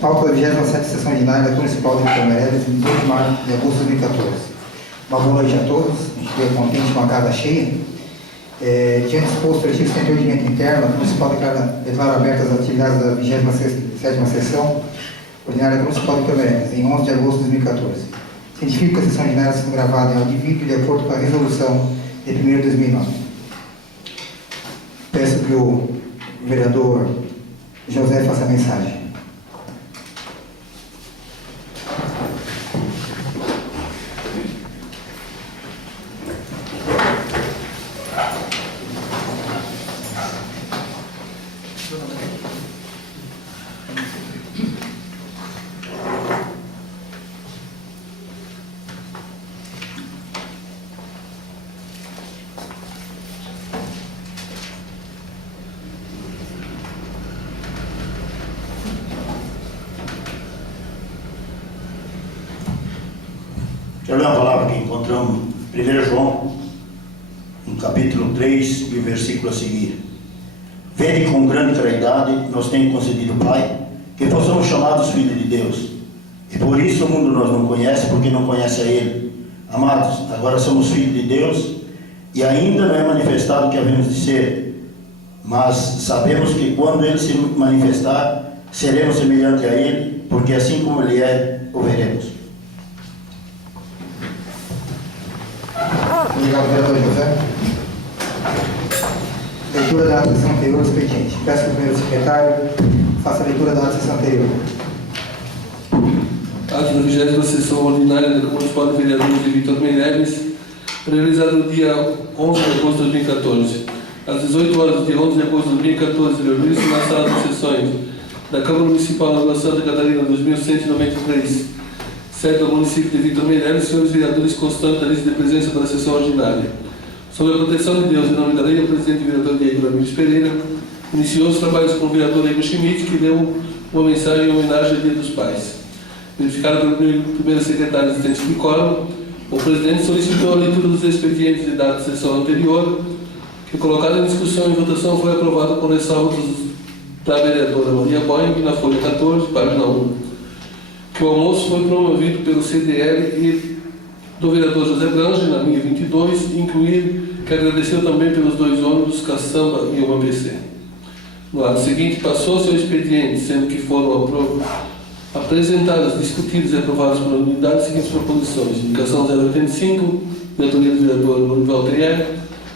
Pauta da 27ª Sessão Ordinária da Municipal de Vitor Meirelles, em 18 de agosto de 2014. Uma boa noite a todos. A gente veio contente com a casa cheia. Diante disposto do artigo 78 de regimento interno, a Municipal declara abertas as atividades da 27ª Sessão Ordinária da Municipal de Vitor Meirelles, em 11 de agosto de 2014. Cientifico que a sessão ordinária está sendo gravada em áudio e vídeo de acordo com a resolução de 1º de 2009. Peço que o vereador José faça a mensagem. Quero ler uma palavra que encontramos em 1 João, no capítulo 3, e o versículo a seguir. Vede com grande caridade nos tem concedido o Pai, que possamos chamados filhos de Deus. E por isso o mundo nos não conhece, porque não conhece a Ele. Amados, agora somos filhos de Deus, e ainda não é manifestado o que havemos de ser. Mas sabemos que quando Ele se manifestar, seremos semelhantes a Ele, porque assim como Ele é, o veremos. Obrigado, vereador José. Leitura da sessão anterior do expediente. Peço que o primeiro secretário faça a leitura da sessão anterior. Ato da 20ª Sessão Ordinária da Municipal de Vereadores de Vitor Meirelles, realizada no dia 11 de agosto de 2014. Às 18 horas de 11 de agosto de 2014, reuniu-se na sala de sessões da Câmara Municipal da Santa Catarina 2193, sede do município de Vitor Meirelles, senhores vereadores constantes da lista de presença para a sessão ordinária. Sob a proteção de Deus, em nome da lei, o presidente vereador Diego Ramires Pereira iniciou os trabalhos com o vereador Diego Schmidt, que deu uma mensagem em homenagem ao Dia dos Pais. Verificado pelo primeiro secretário assistente de quórum, o presidente solicitou a leitura dos expedientes de data de sessão anterior, que, colocado em discussão e votação, foi aprovado com ressalvas da vereadora Maria Boing, na folha 14, página 1. Que o almoço foi promovido pelo CDL e do vereador José Grange, na linha 22, incluir que agradeceu também pelos 2 ônibus, caçamba e uma PC. No ato seguinte, passou-se ao expediente, sendo que foram apresentadas, discutidas e aprovadas por unanimidade as seguintes proposições: indicação 085, de autoria do vereador Lorival Trier;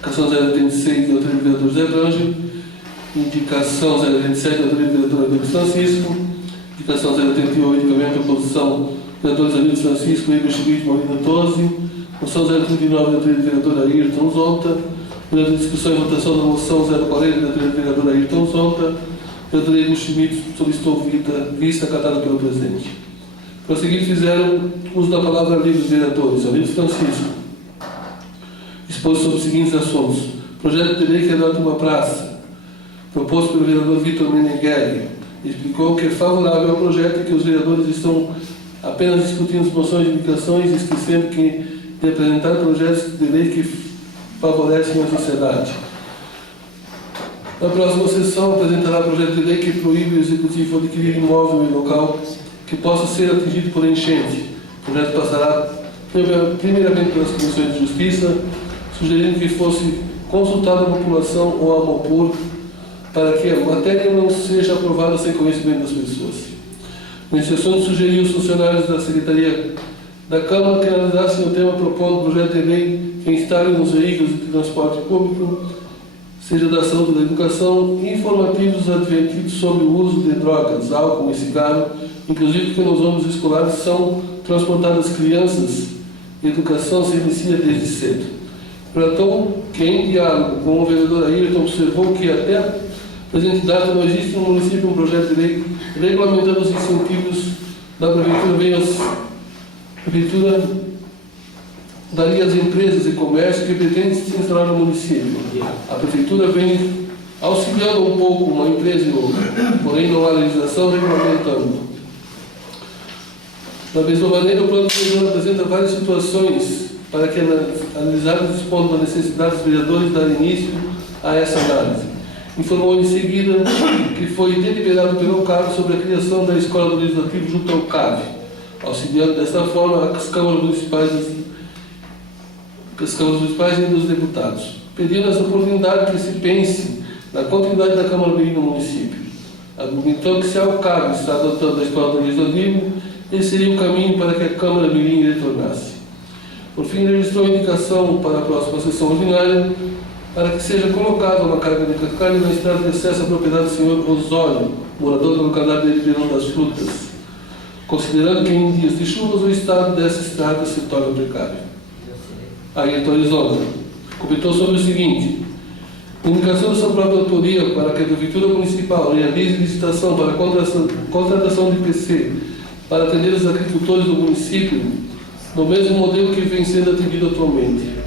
indicação 086, de autoria do vereador José Grange; indicação 087, de autoria do vereador Adolfo Francisco; indicação 088, de proposição do vereador Danilo Francisco, Igor Schmidt, Molina Tosi; moção 039, de autoria do vereador Ayrton Zonta; durante a discussão e votação da moção 040, de autoria do vereador Ayrton Zonta, o vereador Igor Schmidt solicitou vista acatada pelo presidente. Por seguir, fizeram uso da palavra livre os vereadores Danilo Francisco, expôs sobre os seguintes assuntos: projeto de lei que adota uma praça, proposto pelo vereador Vitor Meneghelli, explicou que é favorável ao projeto e que os vereadores estão apenas discutindo as moções de indicações, esquecendo que de apresentar projetos de lei que favorecem a sociedade. Na próxima sessão, apresentará projeto de lei que proíbe o executivo adquirir imóvel e local que possa ser atingido por enchente. O projeto passará primeiramente pelas comissões de justiça, sugerindo que fosse consultada a população ou a Mopur, para que a matéria não seja aprovada sem conhecimento das pessoas. Nesse assunto, sugeriu os funcionários da Secretaria da Câmara que analisassem o tema propondo o projeto de lei que instale nos veículos de transporte público, seja da saúde ou da educação, informativos advertidos sobre o uso de drogas, álcool e cigarro, inclusive que nos ônibus escolares são transportadas crianças e a educação se inicia desde cedo. Tratou que, em diálogo com o vereador Ayrton, observou que até a presente data não existe no município um projeto de lei regulamentando os incentivos da Prefeitura, a Prefeitura daria às empresas e comércio que pretendem se instalar no município. A Prefeitura vem auxiliando um pouco uma empresa e outra, porém não há legislação regulamentando. Da mesma maneira, o plano de vereador apresenta várias situações para que analisados dispondo da necessidade dos vereadores dar início a essa análise. Informou em seguida que foi deliberado pelo CAV sobre a criação da Escola do Legislativo junto ao CAV, auxiliando desta forma as câmaras municipais e dos deputados. Pediu nessa oportunidade que se pense na continuidade da Câmara Mirim no município. Argumentou que se a CAV está adotando a Escola do Legislativo, esse seria o caminho para que a Câmara Mirim retornasse. Por fim, registrou a indicação para a próxima sessão ordinária para que seja colocada uma carga de cascalho na estrada de acesso à propriedade do senhor Osório, morador da localidade de Ribeirão das Frutas, considerando que em dias de chuvas o estado dessa estrada se torna precário. Aí atualizou, comentou sobre o seguinte: indicação da sua própria autoria para que a Prefeitura Municipal realize licitação para contratação de PC para atender os agricultores do município no mesmo modelo que vem sendo atendido atualmente.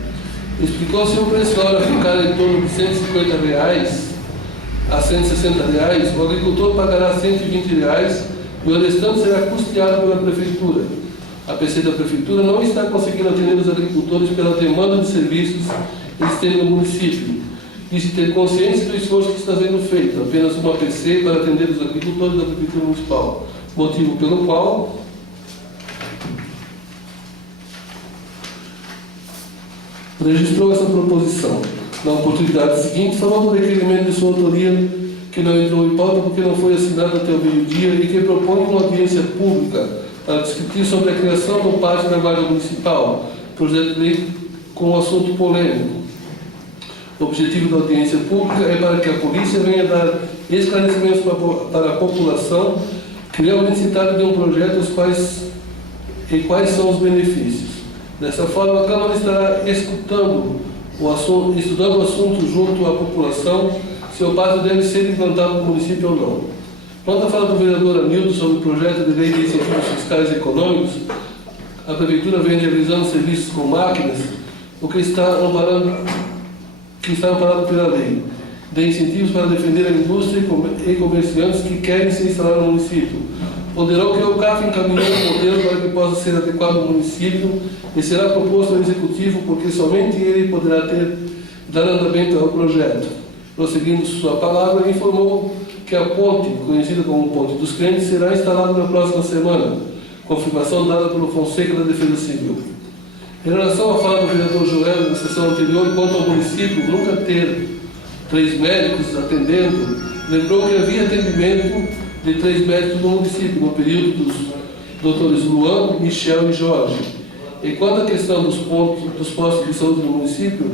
Explicou se o preço da hora ficar em torno de R$ 150 a R$ 160, o agricultor pagará R$ 120 e o restante será custeado pela Prefeitura. A PC da Prefeitura não está conseguindo atender os agricultores pela demanda de serviços existentes no município e se ter consciência do esforço que está sendo feito, apenas uma PC para atender os agricultores da Prefeitura Municipal, motivo pelo qual registrou essa proposição. Na oportunidade seguinte, falou do requerimento de sua autoria que não entrou em pauta porque não foi assinado até o meio-dia e que propõe uma audiência pública para discutir sobre a criação do Pátio da Guarda Municipal, projeto de lei com um assunto polêmico. O objetivo da audiência pública é para que a polícia venha dar esclarecimentos para a população que realmente se trata de um projeto e quais são os benefícios. Dessa forma, a Câmara estará estudando o assunto junto à população, se o pátio deve ser implantado no município ou não. Quanto à fala do vereador Anildo sobre o projeto de lei de incentivos fiscais e econômicos, a Prefeitura vem realizando serviços com máquinas, o que está amparado pela lei, de incentivos para defender a indústria e comerciantes que querem se instalar no município. Ponderou que o CAF encaminhou um modelo para que possa ser adequado ao município e será proposto ao Executivo, porque somente ele poderá dar andamento ao projeto. Prosseguindo sua palavra, informou que a ponte, conhecida como Ponte dos Crentes, será instalada na próxima semana, confirmação dada pelo Fonseca da Defesa Civil. Em relação à fala do vereador Joel na sessão anterior, quanto ao município nunca ter 3 médicos atendendo, lembrou que havia atendimento de 3 médicos no município, no período dos doutores Luan, Michel e Jorge. E quanto à questão dos postos de saúde no município,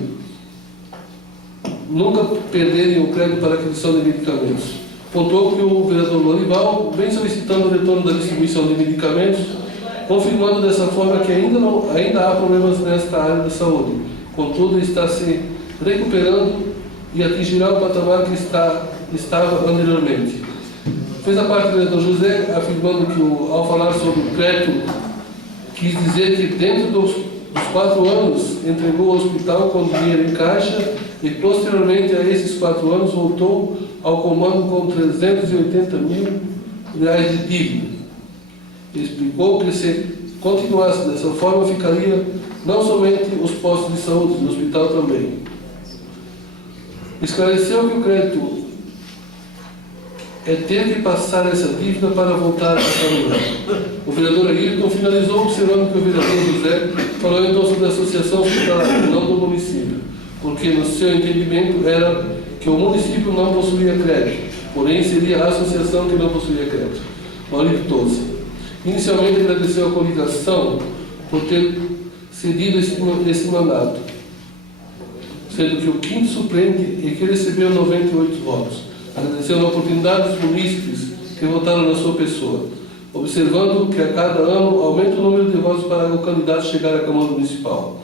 nunca perderem o crédito para aquisição de medicamentos. Pontuou que o vereador Lorival vem solicitando o retorno da distribuição de medicamentos, confirmando dessa forma que ainda há problemas nesta área da saúde. Contudo, está se recuperando e atingirá o patamar que estava anteriormente. Fez a parte do vereador José, afirmando que, ao falar sobre o crédito, quis dizer que dentro dos 4 anos entregou ao hospital com dinheiro em caixa e, posteriormente a esses 4 anos, voltou ao comando com 380 mil reais de dívida. Explicou que, se continuasse dessa forma, ficaria não somente os postos de saúde, no hospital também. Esclareceu que o crédito é ter que passar essa dívida para voltar a caminhar. O vereador Ayrton finalizou observando que o vereador José falou então sobre a associação hospitalar, não do município, porque no seu entendimento era que o município não possuía crédito, porém seria a associação que não possuía crédito. Maurício Tosse. Inicialmente agradeceu a coligação por ter cedido esse mandato, sendo que o 5º suplente e que recebeu 98 votos. Agradeceu a oportunidade dos munícipes que votaram na sua pessoa, observando que a cada ano aumenta o número de votos para o candidato chegar à Câmara Municipal.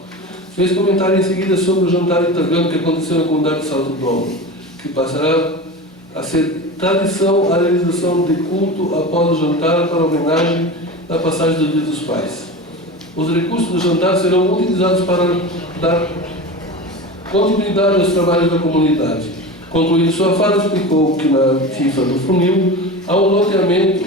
Fez comentário em seguida sobre o jantar italiano que aconteceu na comunidade de Salto Bom, que passará a ser tradição a realização de culto após o jantar para homenagem da passagem do Dia dos Pais. Os recursos do jantar serão utilizados para dar continuidade aos trabalhos da comunidade. Concluindo sua fala, explicou que na cifra do funil há um loteamento.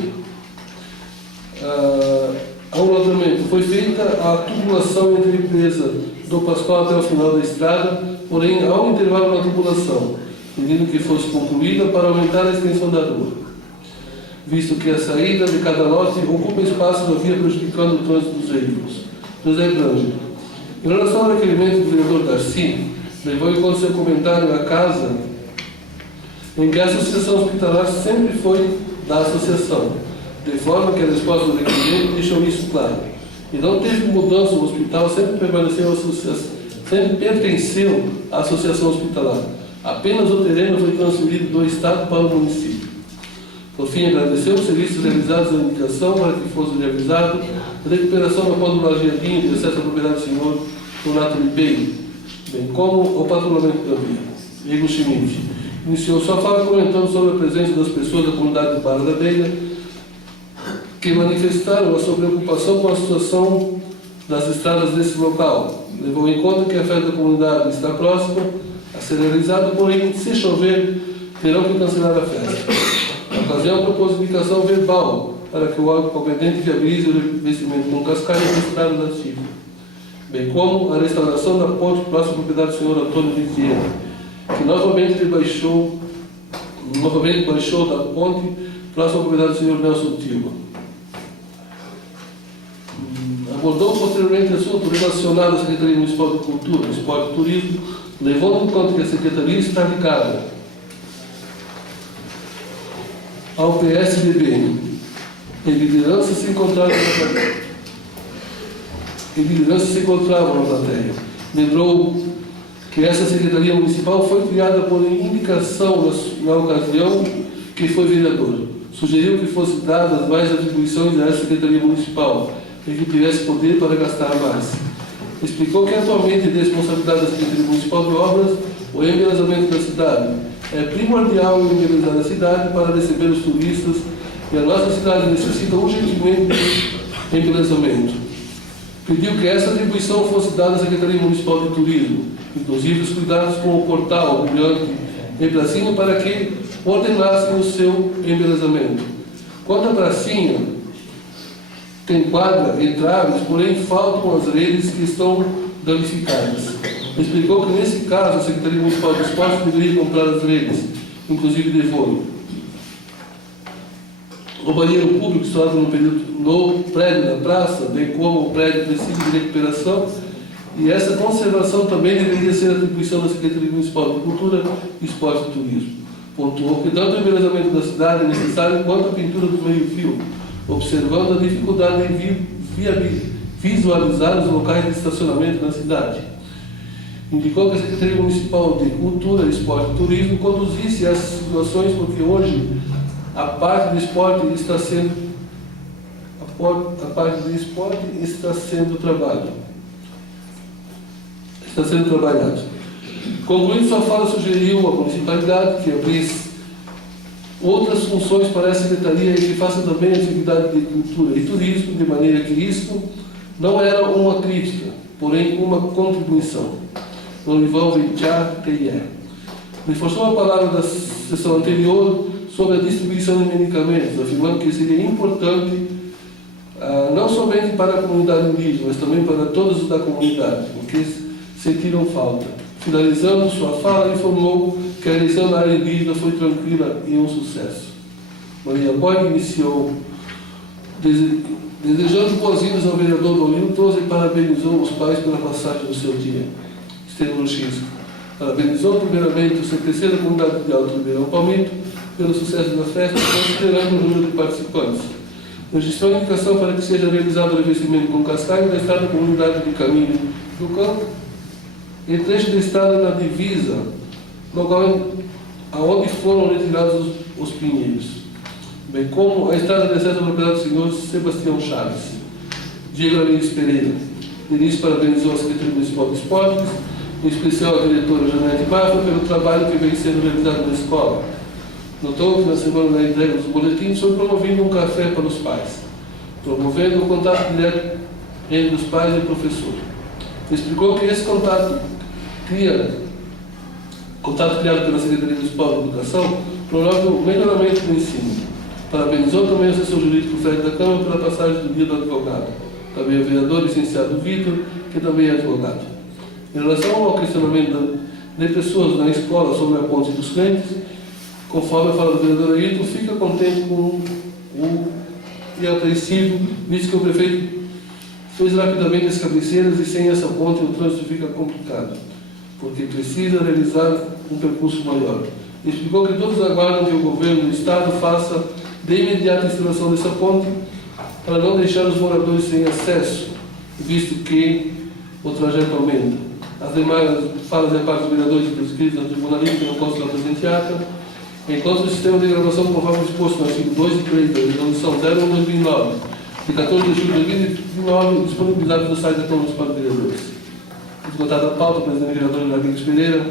Foi feita a tubulação entre a empresa do Pascoal até o final da estrada, porém há um intervalo na tubulação. pedindo que fosse concluída para aumentar a extensão da rua, visto que a saída de cada lote ocupa espaço da via prejudicando o trânsito dos veículos. José Grande. Em relação ao requerimento do vereador Darcy, levou em conta seu comentário à casa em que a associação hospitalar sempre foi da associação, de forma que a resposta do requerimento deixou isso claro. E não teve mudança no hospital, sempre permaneceu sempre pertenceu à associação hospitalar. Apenas o terreno foi transferido do Estado para o município. Por fim, agradeceu os serviços realizados na indicação para que fosse realizado a recuperação da ponte do Lajeadinho de acesso à propriedade do senhor Donato Ribeiro, bem como o patrulhamento da via. Igor Schmidt iniciou sua fala comentando sobre a presença das pessoas da comunidade de Barra da Beira que manifestaram a sua preocupação com a situação das estradas desse local. Levou em conta que a festa da comunidade está próxima a ser realizada, porém, se chover, terão que cancelar a festa. Na ocasião, propôs indicação verbal para que o órgão competente viabilize o revestimento com cascalho da estrada da Chica, bem como a restauração da ponte próxima à propriedade do senhor Antônio Vieira, que novamente baixou da ponte próxima à propriedade do senhor Nelson Tilma. Abordou posteriormente assunto relacionado à Secretaria Municipal de Cultura, Esporte e Turismo, levando em conta que a Secretaria está ligada ao PSDB e lideranças se encontravam na plateia. Lembrou que essa Secretaria Municipal foi criada por indicação na ocasião que foi vereador. Sugeriu que fossem dadas mais atribuições a essa Secretaria Municipal e que tivesse poder para gastar mais. Explicou que atualmente a responsabilidade da Secretaria Municipal de Obras, o embelezamento da cidade, é primordial embelezar a cidade para receber os turistas e a nossa cidade necessita urgentemente de embelezamento. Pediu que essa atribuição fosse dada à Secretaria Municipal de Turismo, inclusive os cuidados com o portal, o brilhante e pracinha para que ordenassem o seu embelezamento. Quanto à pracinha, tem quadra e traves, porém faltam as redes que estão danificadas. Explicou que nesse caso a Secretaria Municipal de Esportes deveria comprar as redes, inclusive de vôlei. O banheiro público instalado no prédio da praça, bem como o prédio precisa de recuperação, e essa conservação também deveria ser atribuição da Secretaria Municipal de Cultura, Esporte e Turismo. Pontuou que tanto o embelezamento da cidade é necessário quanto a pintura do meio-fio, observando a dificuldade em visualizar os locais de estacionamento na cidade. Indicou que a Secretaria Municipal de Cultura, Esporte e Turismo conduzisse essas situações porque hoje a parte do esporte está sendo trabalhado. Concluindo sua fala, sugeriu à municipalidade que abrisse outras funções para a Secretaria e que faça também atividade de cultura e turismo, de maneira que isto não era uma crítica, porém uma contribuição. Não envolve já que é. Reforçou a palavra da sessão anterior sobre a distribuição de medicamentos, afirmando que seria importante não somente para a comunidade indígena, mas também para todos os da comunidade, porque sentiram falta. Finalizando sua fala, informou que a eleição na área indígena foi tranquila e um sucesso. Maria Boy iniciou desejando boas-vindas ao vereador Dolilton e parabenizou os pais pela passagem do seu dia. Estevam Luxinski parabenizou primeiramente o CPC da comunidade de Alto Ribeirão Palmito pelo sucesso da festa, considerando o número de participantes. Registrou a indicação para que seja realizado o revestimento com cascalho da estrada da comunidade de Caminho do Campo e trecho da estrada na divisa, local aonde foram retirados os pinheiros, bem como a estrada de acesso à propriedade do senhor Sebastião Chaves. Diego Amires Pereira, início parabenizou a Secretaria Municipal de Esportes, em especial a diretora Janete Baffa, pelo trabalho que vem sendo realizado na escola. Notou que na semana da entrega dos boletins foi promovido um café para os pais, promovendo o contato direto entre os pais e o professor. Explicou que esse contato criado pela Secretaria Municipal de Educação promove o melhoramento do ensino. Parabenizou também o assessor jurídico Fred da Câmara pela passagem do dia do advogado. Também o vereador licenciado Vitor, que também é advogado. Em relação ao questionamento de pessoas na escola sobre a ponte dos crentes, conforme fala o vereador Ayrton, fica contente com e apreensivo, visto que o prefeito fez rapidamente as cabeceiras e sem essa ponte o trânsito fica complicado, porque precisa realizar um percurso maior. Explicou que todos aguardam que o governo do estado faça de imediato a instalação dessa ponte para não deixar os moradores sem acesso, visto que o trajeto aumenta. As demais falas da parte dos vereadores e prescritas no tribunal que não constam da presente ata, enquanto o sistema de gravação conforme disposto no artigo 2 e 3 da Resolução 01/2009, de 14 de julho de 2009, disponibilizado no site da Câmara Municipal de Vereadores. Esgotada a pauta, o presidente vereador Rodrigues Pereira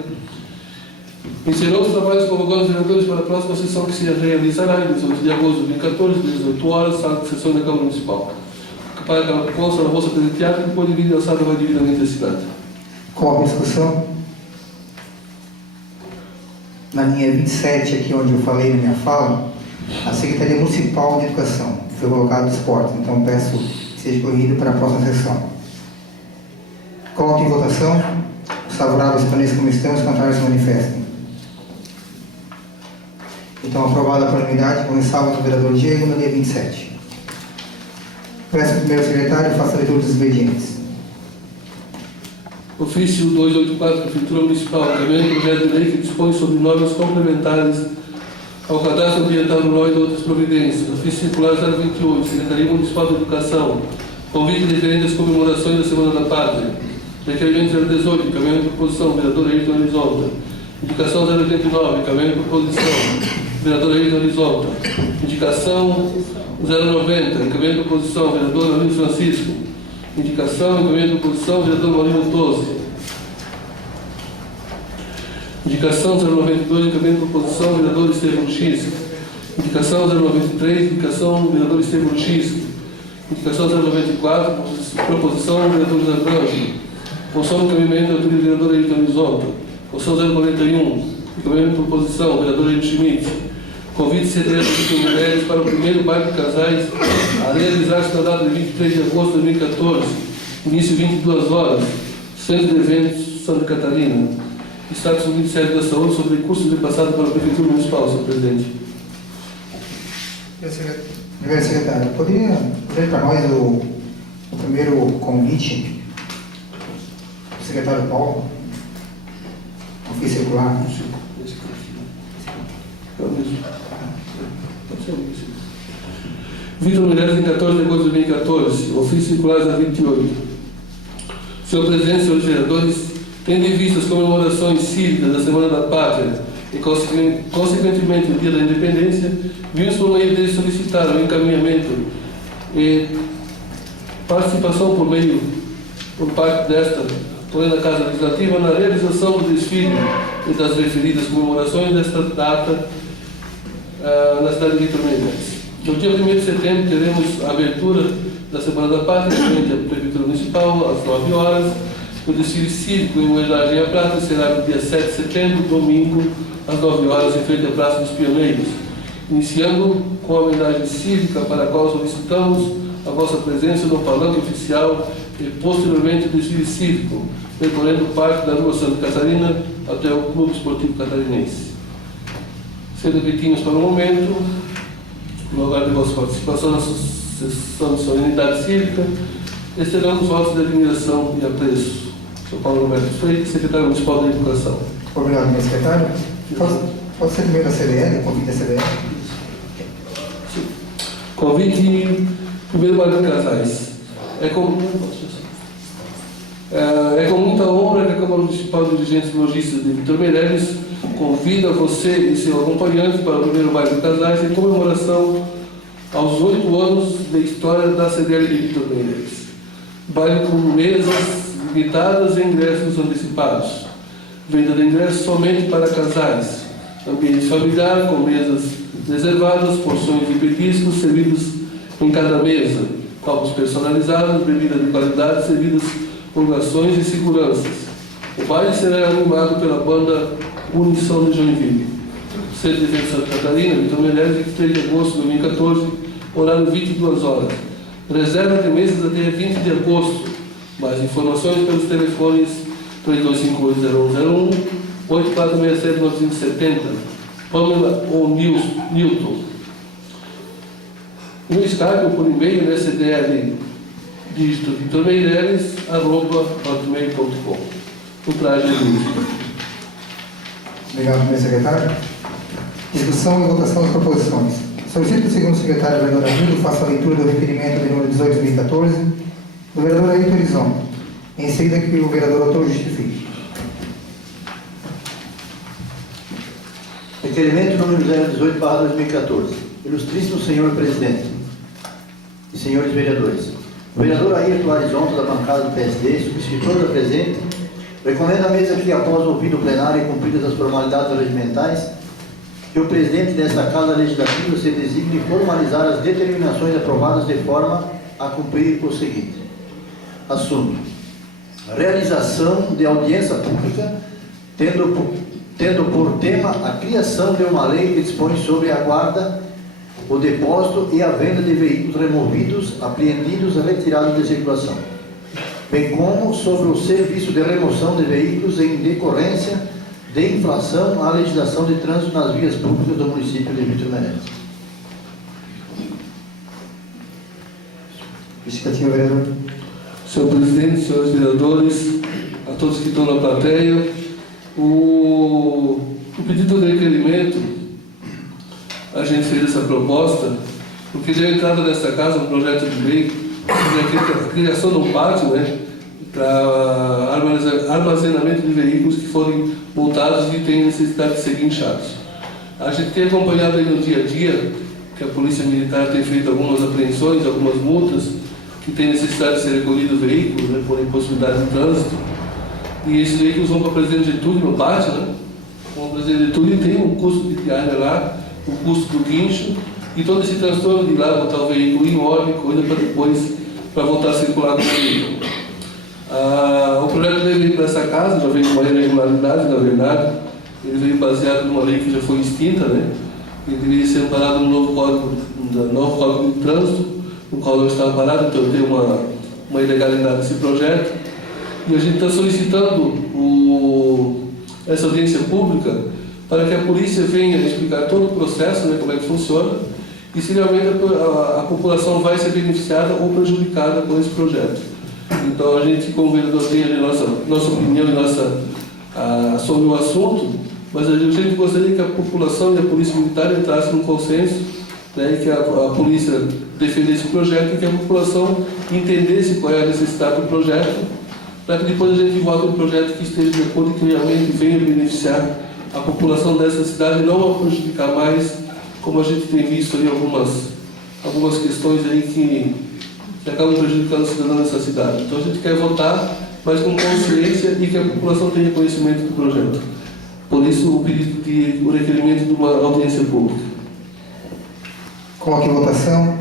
encerrou os trabalhos convocando os vereadores para a próxima sessão que se realizará em 18 de agosto de 2014, às 18 horas, sala de sessão da Câmara Municipal. Para que ela consta na bolsa presenteada e depois de vídeo alçada vai devidamente assinada. Qual a discussão? Na linha 27, aqui onde eu falei na minha fala, a Secretaria Municipal de Educação foi colocado esporte, então peço que seja corrido para a próxima sessão. Coloque em votação. Os favoráveis permaneçam como estão, os contrários se manifestem. Então, aprovada a unanimidade, com ressalva do vereador Diego, na linha 27. Peço ao primeiro secretário, faça a leitura dos expedientes. Ofício 284, Prefeitura Municipal, também projeto de lei que dispõe sobre normas complementares ao cadastro ambiental rural e de outras providências. Ofício circular 028, Secretaria Municipal de Educação, convite referente às comemorações da Semana da Pátria. Requerimento 018, encaminhamento de proposição, vereador Ayrton Horizonte. Indicação 089, encaminhamento de proposição, vereador Ayrton Horizonte. Indicação 090, encaminhamento de proposição, vereador Aline Francisco. Indicação, encaminhamento de proposição, vereador Maurício Tosi. Indicação 092, encaminhamento de proposição, vereador Estevão X. Indicação 093, indicação, vereador Estevão X. Indicação 094, proposição, vereador José Branco. Moção de encaminhamento do vereador Ayrton Horizonte. Moção 041, encaminhamento de proposição, vereador Ayrton Schmidt. Convite CDS de mulheres para o primeiro baile de casais a realizar-se na data de 23 de agosto de 2014, início 22 horas, Centro de Eventos Santa Catarina. Status do Ministério da Saúde sobre recursos repassados para a Prefeitura Municipal, senhor presidente. Primeiro secretário, poderia fazer para nós o primeiro convite do secretário Paulo? Ofício circular. Vitor Mulheres, em 14 de agosto de 2014, ofício circular 28. Senhor presidente, senhores vereadores, tendo em vista as comemorações cívicas da Semana da Pátria e, consequentemente, o Dia da Independência, vimos por meio dele solicitar o encaminhamento e participação por parte desta plena Casa Legislativa na realização do desfile e das referidas comemorações desta data na cidade de Vitor Menezes. No dia 1º de setembro teremos a abertura da Semana da Pátria, frente à Prefeitura Municipal, às 9 horas. O desfile cívico em homenagem à Prata será no dia 7 de setembro, domingo, às 9 horas, em frente à Praça dos Pioneiros. Iniciando com a homenagem cívica, para a qual solicitamos a vossa presença no palanque oficial e, posteriormente, o desfile cívico, percorrendo o Parque da Rua Santa Catarina até o Clube Esportivo Catarinense. Sendo retinhos para o momento, no lugar de vossa participação na sessão de solenidade cívica, externamos votos de admiração e apreço. Sr. Paulo Roberto Freitas, secretário municipal da Educação. Obrigado, meu secretário. Pode ser primeiro da CDL, convite da CDL? Sim. Convite primeiro para os casais. É com muita honra que a Câmara Municipal de Dirigentes Lojistas de Vitor Menezes convida você e seu acompanhante para o primeiro baile de casais em comemoração aos 8 anos de história da CDL de Vitor Menezes. Baile com mesas limitadas e ingressos antecipados. Venda de ingressos somente para casais. Ambiente familiar com mesas reservadas, porções de petiscos servidos em cada mesa. Copos personalizados, bebidas de qualidade servidas por garçons e seguranças. O baile será animado pela banda Unição de Joinville. Centro de Eventos Santa Catarina, Vitor Menezes, 23 de agosto de 2014, horário 22 horas. Reserva de mesas até 20 de agosto. Mais informações pelos telefones 3258-0101 8467-970, Pamela O'Nilton. No Skype, por e-mail, no CDL, dígito vitormeireles@hotmail.com. O traje é isso. Obrigado, primeiro secretário. Discussão e votação das proposições. Solicito que o segundo secretário, vereador Arlindo, faça a leitura do requerimento de número 18/2014 do vereador Ailton Horizonte. Em seguida, que o vereador autor justifique. Requerimento número 018/2014. Ilustríssimo senhor presidente e senhores vereadores, o vereador Ailton Horizonte, da bancada do PSD, subscritor da presente, recomenda à mesa que, após ouvido o plenário e cumpridas as formalidades regimentais, que o presidente desta Casa Legislativa se designe formalizar as determinações aprovadas de forma a cumprir o seguinte. Assunto: realização de audiência pública, tendo por tema a criação de uma lei que dispõe sobre a guarda, o depósito e a venda de veículos removidos, apreendidos e retirados de circulação, bem como sobre o serviço de remoção de veículos em decorrência de infração à legislação de trânsito nas vias públicas do município de Vitor Meirelles. Justificativa, vereador. Senhor presidente, senhores vereadores, a todos que estão na plateia, o pedido de requerimento, a gente fez essa proposta, porque já entrada nessa casa um projeto de lei sobre a criação de um pátio, né, para armazenamento de veículos que forem multados e têm necessidade de ser guinchados. A gente tem acompanhado aí no dia a dia que a Polícia Militar tem feito algumas apreensões, algumas multas, que tem necessidade de ser recolhido o veículo, né, por impossibilidade de trânsito, e esses veículos vão para a Presidente Getúlio, no pátio, né? Vão para a Presidente Getúlio e tem um custo de diária lá, o custo do guincho, e todo esse transtorno de ir lá botar o veículo em ordem, coisa para depois, para voltar a circular com o veículo. O projeto de lei veio para essa casa, já veio com uma irregularidade, na verdade. Ele veio baseado numa lei que já foi extinta, né? Ele deveria ser amparado no novo código de trânsito, no qual não estava parado, então tem uma ilegalidade nesse projeto. E a gente está solicitando essa audiência pública para que a polícia venha explicar todo o processo, né, como é que funciona, e se realmente a população vai ser beneficiada ou prejudicada com esse projeto. Então a gente, como vereador, tem a nossa opinião e sobre o assunto, mas a gente gostaria que a população e a Polícia Militar entrassem num consenso, né, e que a polícia defendesse o projeto e que a população entendesse qual é a necessidade do projeto, para que depois a gente vote um projeto que esteja de acordo e que realmente venha beneficiar a população dessa cidade e não a prejudicar mais, como a gente tem visto ali algumas questões aí que acabam prejudicando o cidadão dessa cidade. Então a gente quer votar, mas com consciência e que a população tenha conhecimento do projeto. Por isso o pedido o requerimento de uma audiência pública. Coloque em votação.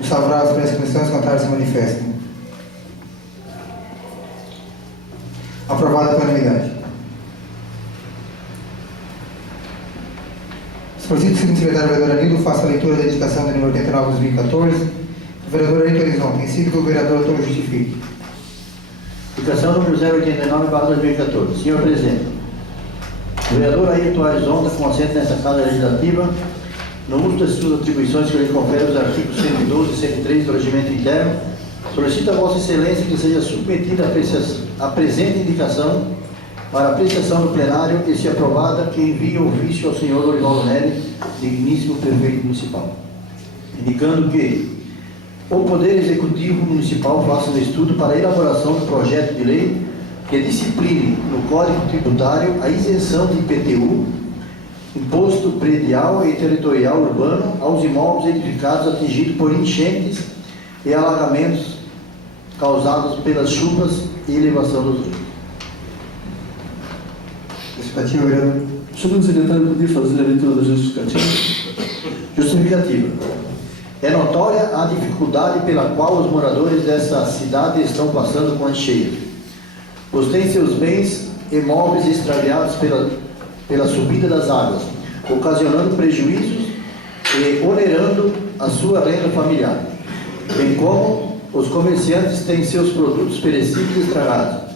Os favoráveis para as comissões contrárias se manifestam. Aprovado por unanimidade. Solicito que o segundo secretário, vereador Anildo, faça a leitura da indicação de número 89/2014 do vereador Ailton Horizonte. Em seguida, o vereador autor justifique. Indicação número 089/2014. Senhor presidente, o vereador Ailton Horizonte, com assento nessa Casa Legislativa, no uso das suas atribuições que lhe confere os artigos 112 e 103 do Regimento Interno, solicita a Vossa Excelência que seja submetida a presente indicação para apreciação do plenário e, se aprovada, que envie ofício ao senhor Orivaldo Neri, digníssimo prefeito municipal, indicando que o Poder Executivo Municipal faça um estudo para a elaboração do projeto de lei que discipline no Código Tributário a isenção de IPTU, Imposto Predial e Territorial Urbano, aos imóveis edificados atingidos por enchentes e alagamentos causados pelas chuvas e elevação dos rios. Justificativa, vereador. O senhor secretário podia fazer a leitura da justificativa? Justificativa. É notória a dificuldade pela qual os moradores dessa cidade estão passando com a enchente, pois têm seus bens imóveis extraviados pela subida das águas, ocasionando prejuízos e onerando a sua renda familiar, bem como os comerciantes têm seus produtos perecíveis estragados,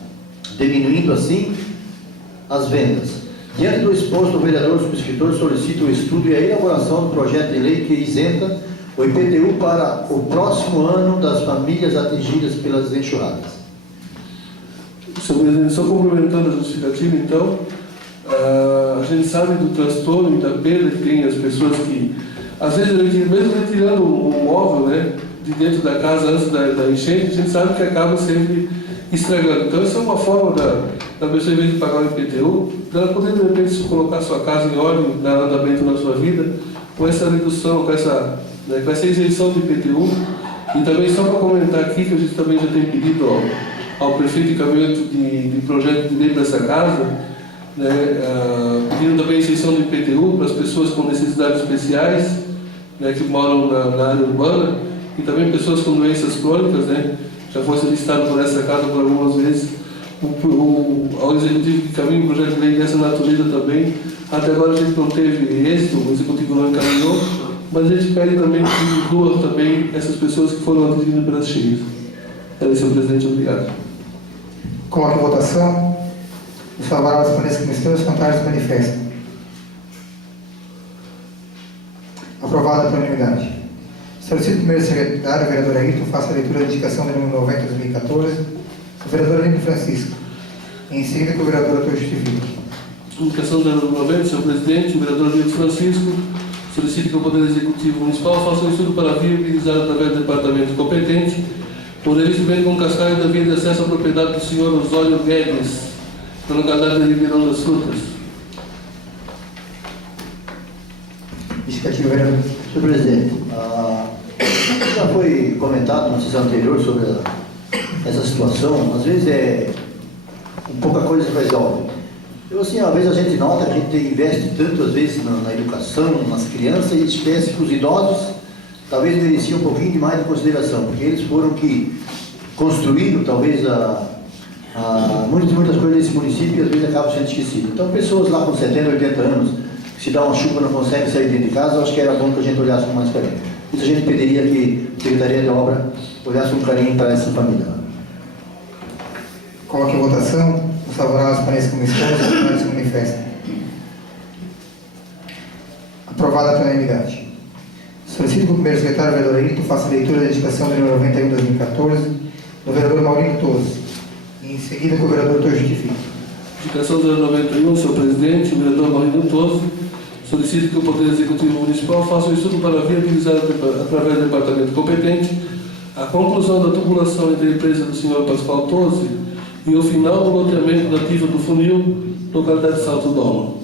diminuindo assim as vendas, Diante do exposto, o vereador subscritor solicita o estudo e a elaboração do projeto de lei que isenta o IPTU para o próximo ano das famílias atingidas pelas enxurradas. Senhor presidente, só complementando a justificativa, então, a gente sabe do transtorno e da perda que tem as pessoas que, às vezes, mesmo retirando um móvel, né, de dentro da casa antes da enchente, a gente sabe que acaba sempre estragando. Então, isso é uma forma da pessoa, em vez de pagar o IPTU, ela poder, de repente, colocar sua casa em ordem, dar andamento na sua vida, com essa redução, com essa isenção de IPTU. E também, só para comentar aqui, que a gente também já tem pedido ao prefeito de encaminhamento de projeto de lei para essa casa, né, pedindo também a isenção do IPTU para as pessoas com necessidades especiais, né, que moram na área urbana, e também pessoas com doenças crônicas, né, já foi solicitado por essa casa por algumas vezes ao executivo que encaminha um projeto de lei dessa natureza também. Até agora a gente não teve êxito, o executivo não encaminhou, mas a gente pede também que inclua também essas pessoas que foram atingidas pelas cheias. Senhor presidente, obrigado. Coloque em votação. Os favoráveis permaneçam como estão, os contrários se manifestam. Aprovada por unanimidade. Solicito o primeiro secretário, o vereador Ayrton, faça a leitura da indicação do número 90 de 2014, o vereador Lino Francisco. Em seguida, que o vereador Arthur justifique. Indicação do número 90, senhor presidente, o vereador Lino Francisco solicita que o Poder Executivo Municipal faça um estudo para viabilizar através do departamento competente o revestimento com cascalho da via de acesso à propriedade do senhor Osório Guedes, na localidade de Ribeirão das Frutas. Justificativo, vereador. Senhor presidente, já foi comentado na sessão anterior sobre essa situação. Às vezes pouca coisa se resolve. Eu, assim, às vezes a gente nota que a gente investe tanto, às vezes, na educação, nas crianças, e esquece que os idosos talvez mereciam um pouquinho de mais de consideração, porque eles foram que construíram, talvez, muitas coisas nesse município, e às vezes acabam sendo esquecidas. Então, pessoas lá com 70, 80 anos, que se dá uma chuva não conseguem sair dentro de casa, eu acho que era bom que a gente olhasse com mais carinho. Isso a gente pediria que a Secretaria de Obra olhasse com carinho para essa família. Coloque em votação. Os favoráveis permaneçam como estão, os contrários se manifestam. Aprovada por unanimidade. Solicito que o primeiro secretário, o vereador Ayrton, faça a leitura da indicação do número 91 de 2014 do vereador Maurício Toso. E em seguida, que o vereador Arthur justifique. Indicação do 91, senhor presidente, o vereador Maurício Toso solicita que o Poder Executivo Municipal faça um estudo para viabilizar, através do departamento competente, a conclusão da tubulação entre a empresa do senhor Pascoal Toso e o final do loteamento da ativa do funil, localidade de Salto Domo.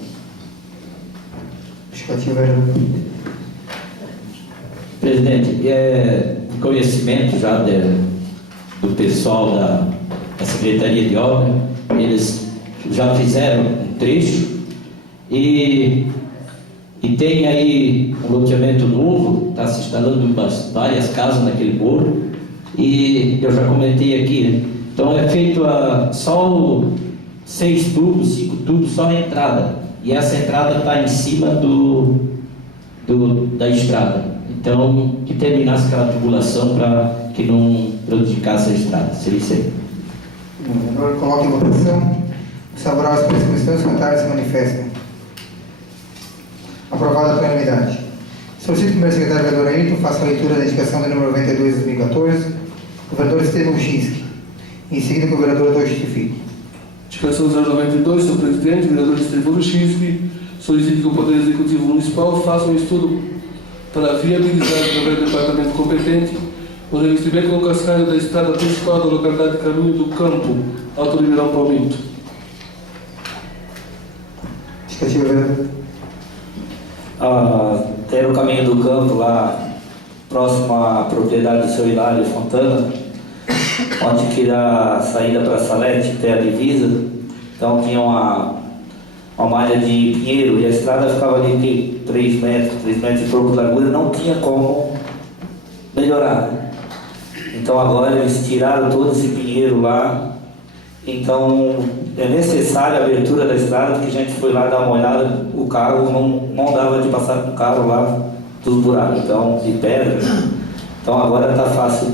Justificativo, vereador. Presidente, conhecimento já do pessoal da Secretaria de Obra, eles já fizeram um trecho e tem aí um loteamento novo, está se instalando várias casas naquele morro, e eu já comentei aqui, né? Então é feito só 6 tubos, 5 tubos, só a entrada, e essa entrada está em cima da estrada. Então, que terminasse aquela tubulação para que não prejudicasse a estrada. Seria isso aí. O vereador coloca em votação. Os favoráveis permaneçam como estão, os contrários se manifestam. Aprovada por unanimidade. Solicito que o primeiro secretário, o vereador Ayrton, faça a leitura da indicação do número 92 de 2014 do vereador Estevão Chinski. Em seguida, que o vereador Arthur justifique. Indicação 092, senhor presidente, o vereador Estevão Chinski solicita que o Poder Executivo Municipal faça um estudo para viabilizar, através do departamento competente, o revestimento com cascalho da estrada principal da localidade de Caminho do Campo, Alto Ribeirão Palmito. Justificativo, vereador. Tem o Caminho do Campo lá, próximo à propriedade do seu Hilário Fontana, onde que dá a saída para Salete, tem a divisa. Então tinha uma malha de pinheiro e a estrada ficava ali de 3 metros e pouco de largura, não tinha como melhorar. Então agora eles tiraram todo esse pinheiro lá, então é necessária a abertura da estrada, porque a gente foi lá dar uma olhada, o carro não dava de passar com o carro lá dos buracos, então, de pedra. Então agora está fácil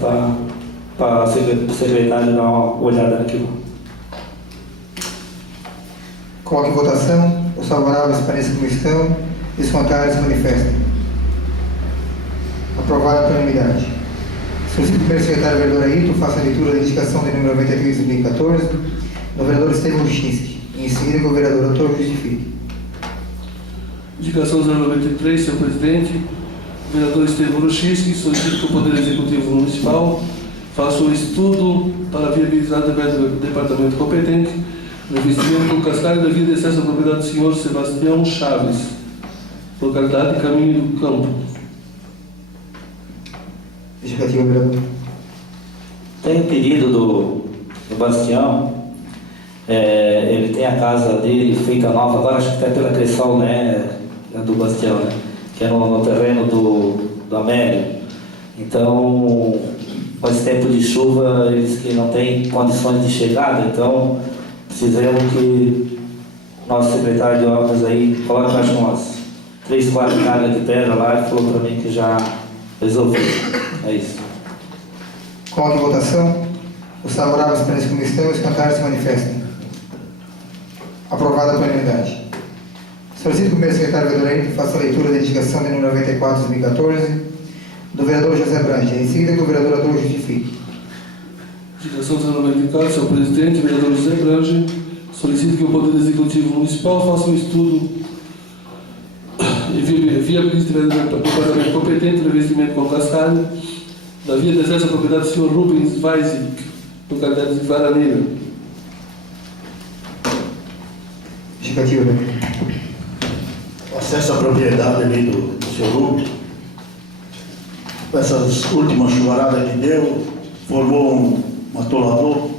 para o secretário dar uma olhada naquilo. Coloque em votação. Os favoráveis permaneçam como estão e os contrários se manifestem. Aprovado por unanimidade. Solicito o primeiro secretário vereador Ayrton faça a leitura da indicação de número 93 de 2014 do vereador Estevam Ruchinski e em seguida que o vereador autor justifique. Indicação 093, senhor presidente. Vereador Estevam Ruchinski solicita que o Poder Executivo Municipal faça um estudo para viabilizar através do departamento competente o investimento no cascalho da via de acesso à propriedade do senhor Sebastião Chaves, localidade Caminho do Campo. Justificativa, vereador. Tem pedido do Bastião, ele tem a casa dele feita nova, agora acho que está pela Cressol, né, do Bastião, né, que é no terreno do Amélio. Então, com esse tempo de chuva, eles que não têm condições de chegada, então precisamos que o nosso secretário de obras aí coloque acho umas 3, 4 cargas de pedra lá e falou para mim que já resolveu. É isso. Coloque em votação. Os favoráveis permaneçam como estão e os contrários se manifestem. Aprovada por unanimidade. Solicito que o primeiro secretário vereador Ayrton faça a leitura da indicação de número 94 de 2014 do vereador José Branche, em seguida que o vereador autor justifique. Indicação 094, senhor presidente, vereador José Branche, solicito que o Poder Executivo Municipal faça um estudo e viabilize através do departamento competente do investimento com cascalho da via de acesso à propriedade do senhor Rubens Weisig, localidade de Varaneira. Justificativa, vereador. Acesso à propriedade ali do seu Rubens, com essas últimas chuvaradas que deu, formou um atolador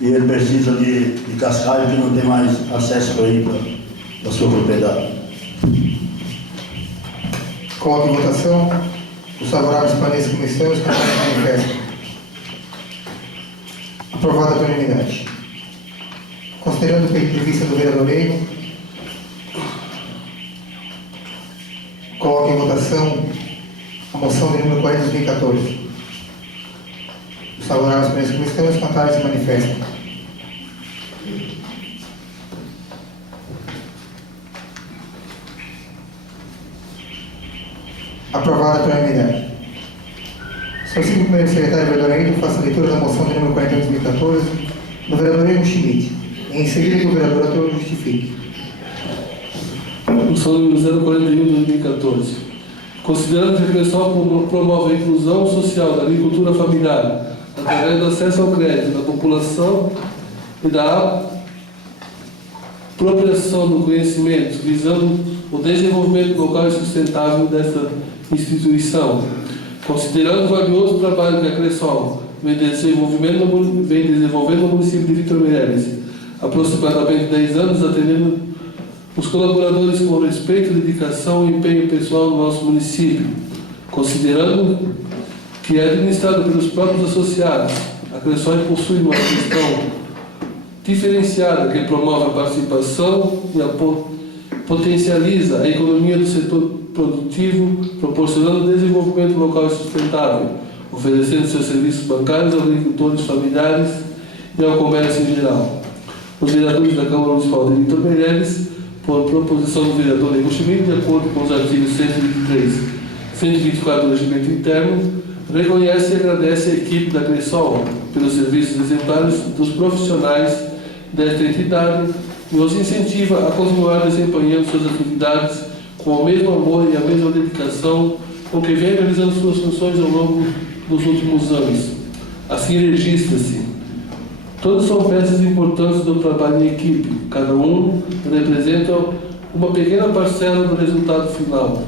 e ele precisa de cascalho que não tem mais acesso para ir para a sua propriedade. Coloque em votação. Os favoráveis permaneçam como estão e os contrários se manifestem. Aprovada por unanimidade. Considerando o pedido de vista do vereador Ayrton, coloque em votação a moção de número 40 de 2014. Os favoráveis permaneçam como estão e os contrários se manifestem. Aprovada por unanimidade. Solicito que o primeiro secretário vereador Ayrton faça a leitura da moção de número 40 de 2014 do vereador Egon Schmidt e em seguida que o vereador autor justifique. Moção número 041 de 2014. Considerando que a Cressol promove a inclusão social da agricultura familiar através do acesso ao crédito da população e da apropriação do conhecimento, visando o desenvolvimento local e sustentável desta instituição, considerando o valioso trabalho que a Cressol vem desenvolvendo no município de Vítor Meireles, aproximadamente 10 anos, atendendo os colaboradores com respeito, dedicação e empenho pessoal no nosso município, considerando que é administrado pelos próprios associados, a Cressol possui uma gestão diferenciada que promove a participação e potencializa a economia do setor produtivo, proporcionando desenvolvimento local e sustentável, oferecendo seus serviços bancários aos agricultores familiares e ao comércio em geral. Os vereadores da Câmara Municipal de Vítor Meireles, por proposição do vereador Egon Schmidt, de acordo com os artigos 123 e 124 do Regimento Interno, reconhece e agradece a equipe da Cressol pelos serviços exemplares dos profissionais desta entidade e os incentiva a continuar desempenhando suas atividades com o mesmo amor e a mesma dedicação com que vem realizando suas funções ao longo dos últimos anos. Assim registra-se. Todos são peças importantes do trabalho em equipe, cada um representa uma pequena parcela do resultado final.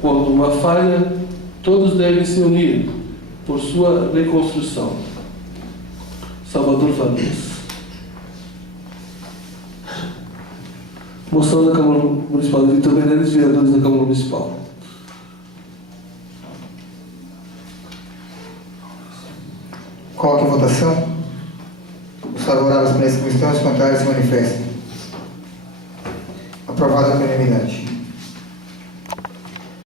Quando uma falha, todos devem se unir por sua reconstrução. Salvador Fabrício. Moção da Câmara Municipal de Vítor Meireles, vereadores da Câmara Municipal. Coloque em votação. Os favoráveis permaneçam como estão e os contrários se manifestem. Aprovada por unanimidade.